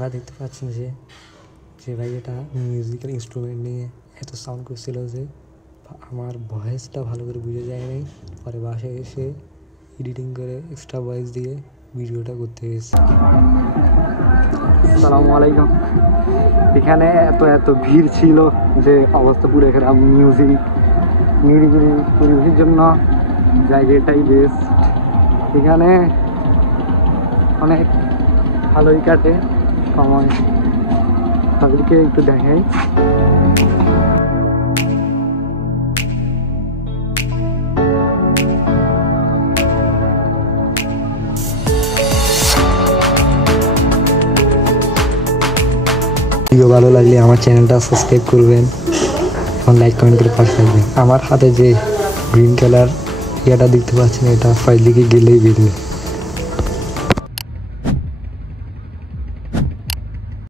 আপনারা দেখতে পাচ্ছেন যে ভাই এটা মিউজিক্যাল ইনস্ট্রুমেন্ট নিয়ে এত সাউন্ড করছিল যে আমার ভয়েসটা ভালো করে বুঝে যায় নাই। পরে বাসায় এসে এডিটিং করে এক্সট্রা ভয়েস দিয়ে ভিডিওটা করতে হয়েছে। আসসালামু আলাইকুম। এখানে এত ভিড় ছিল যে অবস্থা পুরো খারাপ। নিরিবিলি পরিবেশের জন্য জায়গাটাই বেস্ট। এখানে অনেক ভালোই কাটে সময়। তাদেরকে একটু দেখাই। ভিডিও ভালো লাগলে আমার চ্যানেলটা সাবস্ক্রাইব করবেন এবং লাইক কমেন্ট করে পাশে থাকবেন। আমার হাতে যে গ্রিন কালার ইয়াটা দেখতে পাচ্ছেন, এটা ফাইল দিকে গেলেই বেরোবে।